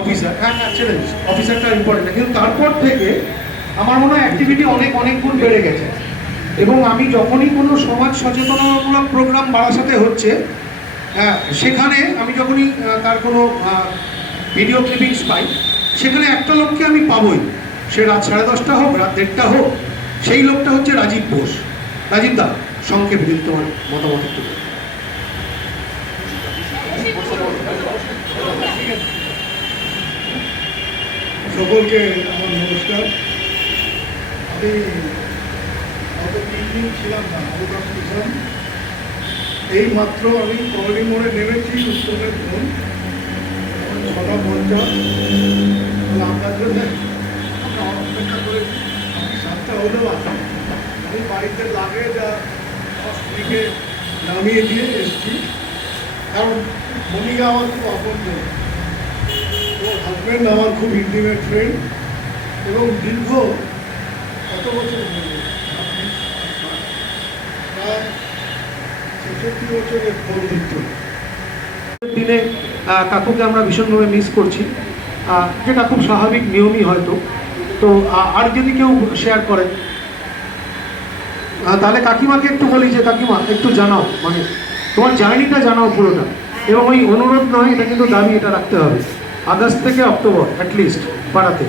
Officer, হ্যাঁ হ্যাঁ ছেড়ে দিস, অফিসারটা ইম্পর্টেন্ট, কিন্তু তারপর থেকে আমার মনে হয় অ্যাক্টিভিটি অনেক গুণ বেড়ে গেছে। এবং আমি যখনই কোনো সমাজ সচেতনতামূলক প্রোগ্রাম বারাসাতে হচ্ছে, সেখানে আমি যখনই তার কোনো ভিডিও ক্লিপিংস পাই, সেখানে একটা লোককে আমি পাবোই, সে রাত 10:30 হোক, রাত 1:30 হোক, সেই লোকটা হচ্ছে রাজীব বোস। রাজীব দা, সংক্ষেপে যদি তোমার মতামত একটু। সকলকে আমার নমস্কার। আমি অত 3 দিন ছিলাম না, অবকাশ ছিলাম। এই মাত্র আমি কলোনি মোড়ে নেমেছি, উত্তরের ফোন 6:50। আপনার জন্য আমরা অপেক্ষা করেছি, আমি 7টা হলেও আসি। আমি বাড়িতে লাগেজ আর স্ত্রীকে নামিয়ে দিয়ে এসেছি, কারণ মনিকা আমার খুব আপন। ওর হাজব্যান্ড আমার খুব ইন্টিমেট ফ্রেন্ড, এবং দীর্ঘ কত বছর প্রায় 66 বছরের বন্ধুত্ব। দিনে কাকুকে আমরা ভীষণভাবে মিস করছি, যেটা খুব স্বাভাবিক নিয়মই হয়তো। তো আর যদি কেউ শেয়ার করেন, তাহলে কাকিমাকে একটু বলি যে কাকিমা একটু জানাও, মানে তোমার জার্নিটা জানাও পুরোটা। এবং ওই অনুরোধ নয়, এটা কিন্তু দাবি, এটা রাখতে হবে, আগস্ট থেকে অক্টোবর অ্যাটলিস্ট পাড়াতে।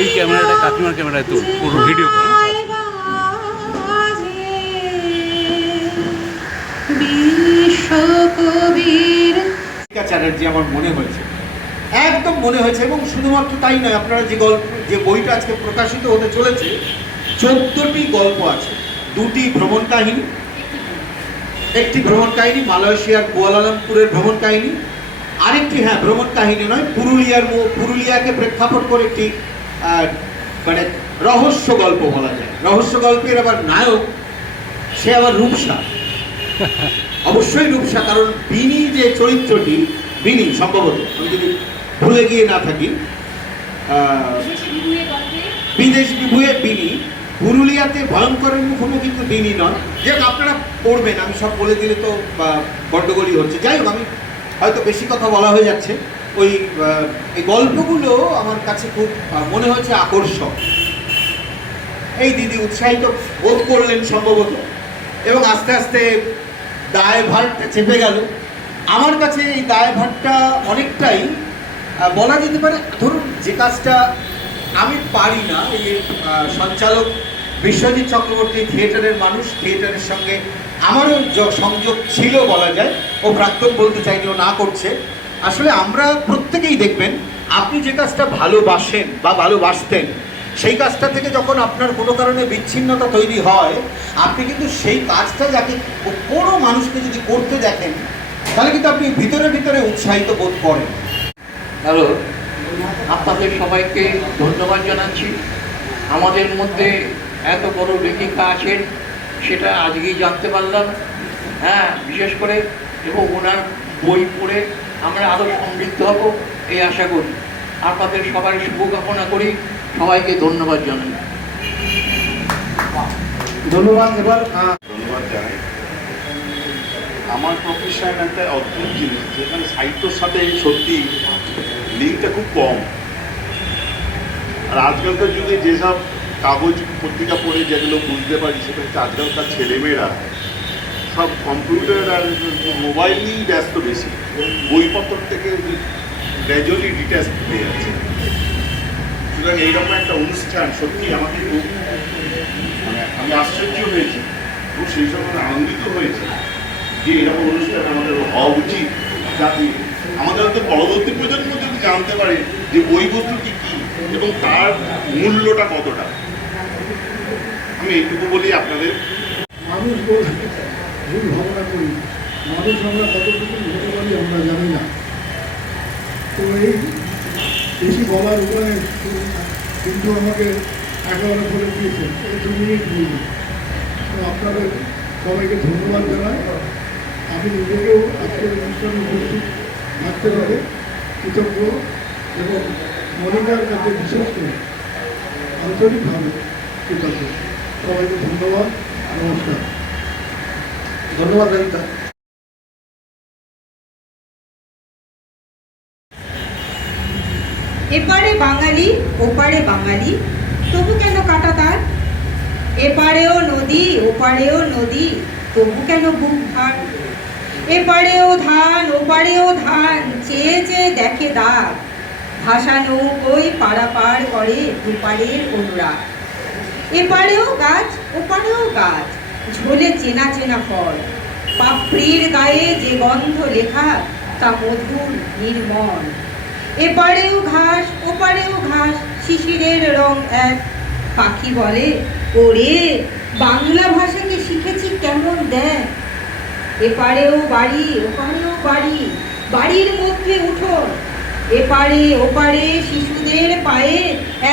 এই ক্যামেরাটা কাকিমার ক্যামেরায় তো পুরো ভিডিও চ্যাটার্জি আমার মনে হয়েছে, একদম মনে হয়েছে। এবং শুধুমাত্র তাই নয়, আপনারা যে বইটা আজকে প্রকাশিত হতে চলেছে, 14টি গল্প আছে। 2টি ভ্রমণ কাহিনী, একটি ভ্রমণ কাহিনী মালয়েশিয়ার কুয়ালালামপুরের ভ্রমণ কাহিনী, আরেকটি ভ্রমণ কাহিনী নয়, পুরুলিয়াকে প্রেক্ষাপট করে একটি মানে রহস্য গল্প বলা যায়। রহস্য গল্পের আবার নায়ক, সে আবার রূপসা, অবশ্যই রূপসা, কারণ বিনি যে চরিত্রটি, বিনি সম্ভবত, আমি যদি ভুলে গিয়ে না থাকি, বিদেশ বিভুয়ে বিনি, পুরুলিয়াতে ভয়ঙ্করের মুখোমুখি তো বিনি নয়। যে আপনারা পড়বেন, আমি সব বলে দিলে তো গন্ডগোলই হচ্ছে। যাই হোক, আমি হয়তো বেশি কথা বলা হয়ে যাচ্ছে। এই গল্পগুলো আমার কাছে খুব মনে হয়েছে আকর্ষক। এই দিদি উৎসাহিত বোধ করলেন সম্ভবত, এবং আস্তে আস্তে দায়ভারটা চেপে গেল আমার কাছে। এই দায়ভারটা অনেকটাই বলা যেতে পারে, ধরুন যে কাজটা আমি পারি না, এই সঞ্চালক বিশ্বজিৎ চক্রবর্তী থিয়েটারের মানুষ, থিয়েটারের সঙ্গে আমারও সংযোগ ছিল বলা যায়। ও প্রাক্তন বলতে চাইনি, ও না করছে। আসলে আমরা প্রত্যেকেই দেখবেন, আপনি যে কাজটা ভালোবাসেন বা ভালোবাসতেন, সেই কাজটা থেকে যখন আপনার কোনো কারণে বিচ্ছিন্নতা তৈরি হয়, আপনি কিন্তু সেই কাজটা যাকে কোনো মানুষকে যদি করতে দেখেন, তাহলে কিন্তু আপনি ভিতরে ভিতরে উৎসাহিত বোধ করেন। হ্যালো, আপনাদের সবাইকে ধন্যবাদ জানাচ্ছি। আমাদের মধ্যে এত বড় লেখিকা আছেন, সেটা আজকেই জানতে পারলাম। বিশেষ করে, এবং ওনার বই পড়ে আমরা আরও সমৃদ্ধ হব এই আশা করি। আপনাদের সবার শুভকামনা করি, সবাইকে ধন্যবাদ জানাই। ধন্যবাদ। এবার ধন্যবাদ জানাই। আমার প্রফেশন একটা অদ্ভুত জিনিস, যেখানে সাহিত্যর সাথে সত্যি লিঙ্কটা খুব কম। আর আজকালকার যুগে যেসব কাগজ পত্রিকা পড়ে যেগুলো বুঝতে পারি, সেটা হচ্ছে আজকালকার ছেলেমেয়েরা সব কম্পিউটার আর মোবাইল নিয়েই ব্যস্ত বেশি, বইপত্র থেকে গ্র্যাজুয়ালি ডিট্যাচ হয়ে যাচ্ছে। সুতরাং এইরকম একটা অনুষ্ঠান সত্যি আমাকে খুব, মানে আমি আশ্চর্য হয়েছি এবং সেই সময় আনন্দিত হয়েছি যে এরকম অনুষ্ঠান আমাদের হওয়া উচিত। যাতে আমাদের হয়তো পরবর্তী প্রজন্ম যদি জানতে পারে যে ওই বস্তুটি কী এবং তার মূল্যটা কতটা। আমি এইটুকু বলি আপনাদের। মানুষ ভুল ভাবনা করি, মানুষ আমরা কতটুকু হতে পারি আমরা জানি না। তো এই বেশি বলার উপায় কিন্তু আমাকে একেবারে বলে দিয়েছেন, এই 2 মিনিট বলবো। তো আপনাদের সবাইকে ধন্যবাদ জানাই। আমি নিজেকেও আজকের অনুষ্ঠানে উপস্থিত থাকতে পারে কৃতজ্ঞ এবং মনিকার কাছে বিশেষ করে আন্তরিকভাবে কৃতজ্ঞ। সবাইকে ধন্যবাদ, নমস্কার। ধন্যবাদ রহিতা। এপারে বাঙালি ওপারে বাঙালি, তবু কেন কাটা তার? এপারেও নদী ওপারেও নদী, তবু কেন বুক ভার? এপারেও ধান ওপারেও ধান, চেয়ে চেয়ে দেখে দাগ। ভাষা নৌকোয় পারাপার করে দুপারের অনুরাগ। এপারেও গাছ ওপারেও গাছ, ঝোলে চেনা চেনা ফল। পাপড়ির গায়ে যে গন্ধ লেখা, তা মধুর নির্মল। এপারেও ঘাস ওপারেও ঘাস, শিশিরের রং এক। পাখি বলে, ওরে বাংলা ভাষাকে শিখেছি কেমন দেখ। এপারেও বাড়ি ওপারেও বাড়ি, বাড়ির মধ্যে উঠোন। এপারে ওপারে শিশুদের পায়ে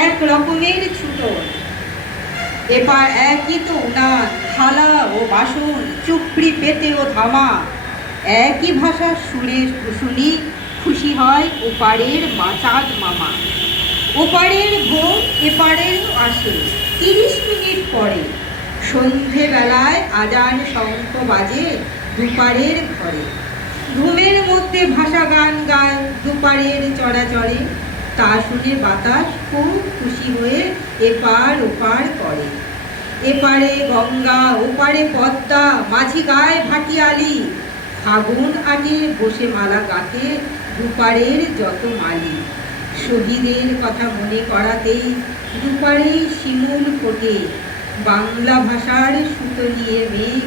এক রকমের ছুটন। এপার একই তো উনান, থালা ও বাসন, চুপড়ি পেতে ও ধামা। একই ভাষার সুরে শুনি খুশি হয় ওপারের মাচাঁদ মামা। ওপারের ভোর এপারেরও আসে 30 মিনিট পরে। সন্ধেবেলায় আজান শঙ্খ বাজে দুপারের ঘরে। ঘুমের মধ্যে ভাষা গান গায় দুপারের চড়াচড়ে। তা শুনে বাতাস খুব খুশি হয়ে এপার ওপার করে। এপারে গঙ্গা ওপারে পদ্মা, মাঝি গায়ে ভাটিয়ালি। ফাগুন আগে বসে মালা গাঁথে দুপারের যত মালি। শহীদের কথা মনে করাতেই দুপারে শিমুল ফোটে। বাংলা ভাষার সুতো নিয়ে মেঘ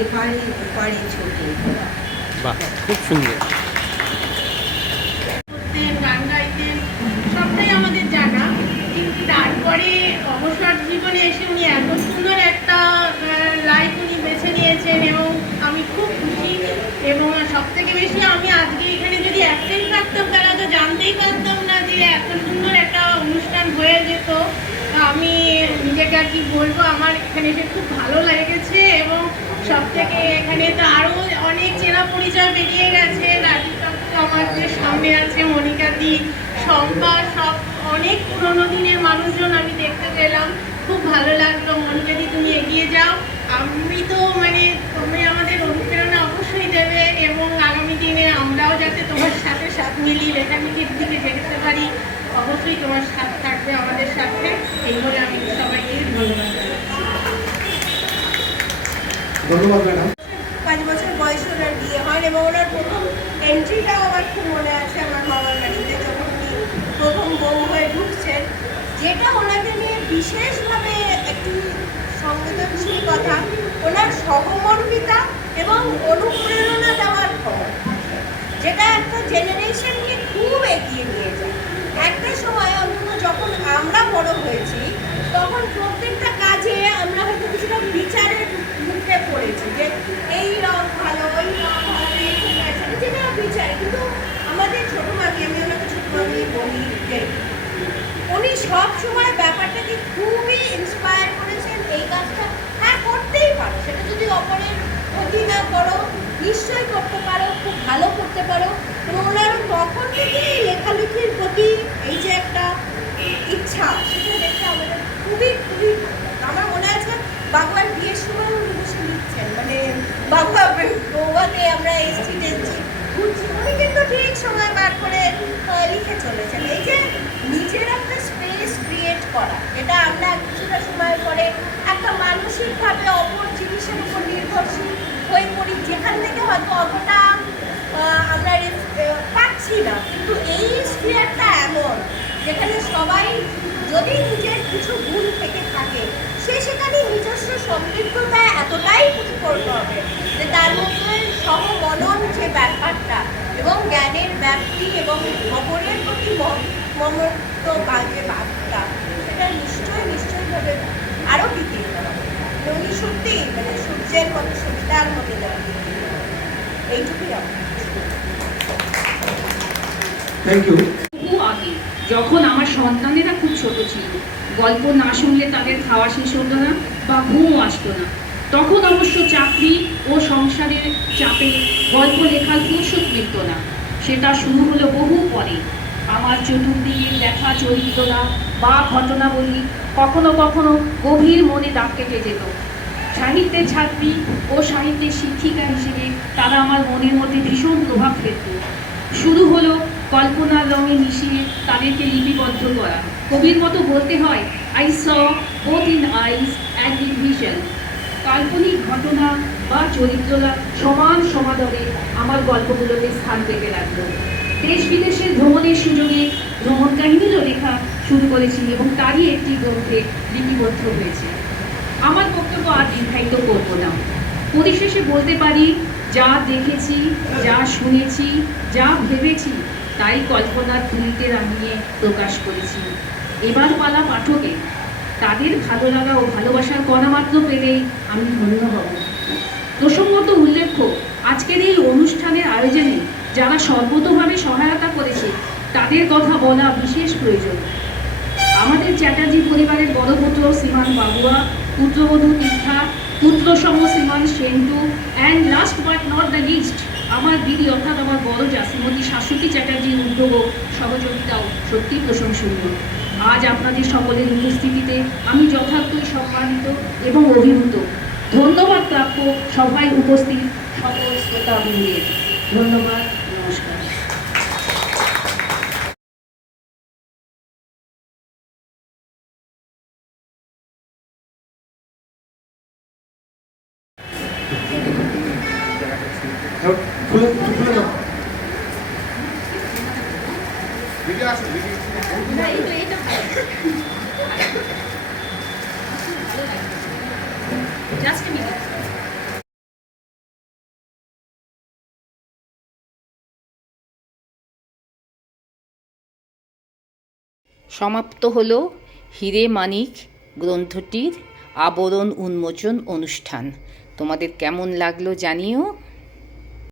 এপারে ওপারে ছোটে। বাহ, খুব সুন্দর। গান গাইতেন, সবটাই আমাদের জানা, কিন্তু তারপরে অবসর জীবনে এসে উনি এত সুন্দর একটা লাইফ উনি বেছে নিয়েছেন এবং আমি খুব খুশি। এবং সব থেকে বেশি আমি আজকে এখানে যদি অ্যাবসেন্ট থাকতাম তারা তো জানতেই পারতাম না যে এত সুন্দর একটা অনুষ্ঠান হয়ে যেত। আমি নিজেকে আর কি বলবো, আমার এখানে এসে খুব ভালো লেগেছে এবং সব থেকে এখানে তো আরও অনেক চেনা পরিচয় বেরিয়ে গেছে। রাধিকা আমাদের সামনে আছে, মনিকাদি, শম্পা, সব অনেক পুরোনো দিনের মানুষজন আমি দেখতে পেলাম। খুব ভালো লাগলো। মনিকাদি, তুমি এগিয়ে যাও। আমি তো তুমি আমাদের অনুপ্রেরণা অবশ্যই দেবে এবং আগামী দিনে আমরাও যাতে তোমার সাথে সাথ মিলিয়ে লেখালেখির দিকে যেতে পারি, অবশ্যই তোমার সাথ থাকবে আমাদের সাথে। এই বলে আমি সবাইকে ধন্যবাদ জানাচ্ছি। ধন্যবাদ ম্যাডাম। 5 বছর বয়সে ওনার বিয়ে হয় এবং ওনার প্রথম এন্ট্রিটাও আমার খুব মনে আছে আমার মামার বাড়িতে, যখন উনি প্রথম বউ হয়ে ঢুকছেন। যেটা ওনাকে নিয়ে বিশেষভাবে একটি সংবেদনশীল কথা, ওনার সহমর্মিতা এবং অনুপ্রেরণা দেওয়ার ক্ষমতা, যেটা একটা জেনারেশনকে খুব এগিয়ে নিয়ে যায়। একটা সময় অন্তত যখন আমরা বড় হয়েছি তখন প্রত্যেকটা কাজে আমরা হয়তো কিছুটা বিচারের মুখে পড়েছি যে এই রং ভালো, ওই রং ভালো, যেটা বিচারে। কিন্তু আমাদের ছোট মামি, আমি ওনাকে ছোট মামি বলি, যে উনি সব সময় ব্যাপারটাকে খুবই ইন্সপায়ার করেছেন। এই কাজটা হ্যাঁ করতেই পারো, সেটা যদি অপরের ক্ষতি না করো নিশ্চয়ই করতে পারো, খুব ভালো করতে পারো। এবং ওনারও তখন থেকে লেখালেখির প্রতি এই যে একটা ইচ্ছা, সেটা দেখে আমাদের খুবই খুবই আমার মনে আছে বাংলার বিয়ের সময় উনি বসে লিখছেন, বাংলা বৌভাতে আমরা এসছি টেসছি ঘুরছি, উনি কিন্তু ঠিক সময় বার করে লিখে চলেছেন। এই যে নিজের একটা স্পেস ক্রিয়েট করা, এটা আমরা কিছুটা সময় পরে একটা মানসিকভাবে অপর জিনিসের উপর নির্ভরশীল হয়ে পড়ি, যেখান থেকে হয়তো অতটা আমরা পাচ্ছি না। কিন্তু এই স্পিয়ারটা এমন যেখানে সবাই যদি নিজের কিছু গুণ থেকে থাকে, সে সেখানে নিজস্ব সমৃদ্ধতা এতটাই প্রতিফলিত হবে যে তার মধ্যে সহমনন যে ব্যাপারটা এবং জ্ঞানের ব্যাপ্তি এবং অপরের প্রতি মমত্ব বা যে ভাবটা, সেটা নিশ্চয়ইভাবে আরও বৃদ্ধি করা। উনি সত্যিই মানে সূর্যের মতো সত্যার মতো দাঁড়িয়ে এইটুকুই আমার। Thank you. বহু আগে যখন আমার সন্তানেরা খুব ছোট ছিল, গল্প না শুনলে তাদের খাওয়া শেষ হতো না বা ঘুমও আসতো না, তখন অবশ্য চাকরি ও সংসারের চাপে গল্প লেখার ফুরসত মিলত না। সেটা শুরু হলো বহু পরে। আমার চতুর্দিকে দেখা চরিত্ররা বা ঘটনাবলী কখনো কখনো গভীর মনে দাগ কেটে যেত। সাহিত্যের ছাত্রী ও সাহিত্যের শিক্ষিকা হিসেবে তারা আমার মনের মধ্যে ভীষণ প্রভাব ফেলত। শুরু হলো কল্পনার রঙে মিশিয়ে তাদেরকে লিপিবদ্ধ করা। কবির মতো বলতে হয়, I saw both in eyes and in vision. কাল্পনিক ঘটনা বা চরিত্ররা সমান সমাদরে আমার গল্পগুলোতে স্থান পেতে লাগলো। দেশ বিদেশের ভ্রমণের সুযোগে ভ্রমণ কাহিনীরও লেখা শুরু করেছি এবং তারই একটি গ্রন্থে লিপিবদ্ধ হয়েছে। আমার বক্তব্য আর দীর্ঘায়িত করব না। পরিশেষে বলতে পারি, যা দেখেছি, যা শুনেছি, যা ভেবেছি, তাই কল্পনার তুলিতে রাঙিয়ে প্রকাশ করেছি। এবার পালা পাঠকে, তাদের ভালো লাগা ও ভালোবাসার কণা মাত্র পেলেই আমি ধন্য হব। প্রসঙ্গত উল্লেখ্য, আজকের এই অনুষ্ঠানের আয়োজনে যারা সর্বতোভাবে সহায়তা করেছে তাদের কথা বলা বিশেষ প্রয়োজন। আমাদের চ্যাটার্জি পরিবারের বড় পুত্র শ্রীমান বাবুয়া, পুত্রবধূ তীর্থা, পুত্রসম Shriman Sentu, and last but not the least আমার দিদি অর্থাৎ আমার বড় যা শ্রীমতী শাশ্বতী চ্যাটার্জির উদ্যোগ ও সহযোগিতাও সত্যি প্রশংসনীয়। আজ আপনাদের সকলের উপস্থিতিতে আমি যথার্থই সম্মানিত এবং অভিভূত। ধন্যবাদ প্রাপ্য সভায় উপস্থিত সকল শ্রোতাবৃন্দের। ধন্যবাদ, নমস্কার। খুলে দাও। Just a minute. সমাপ্ত হলো হীরে মানিক গ্রন্থটির আবরণ উন্মোচন অনুষ্ঠান। তোমাদের কেমন লাগলো জানিও।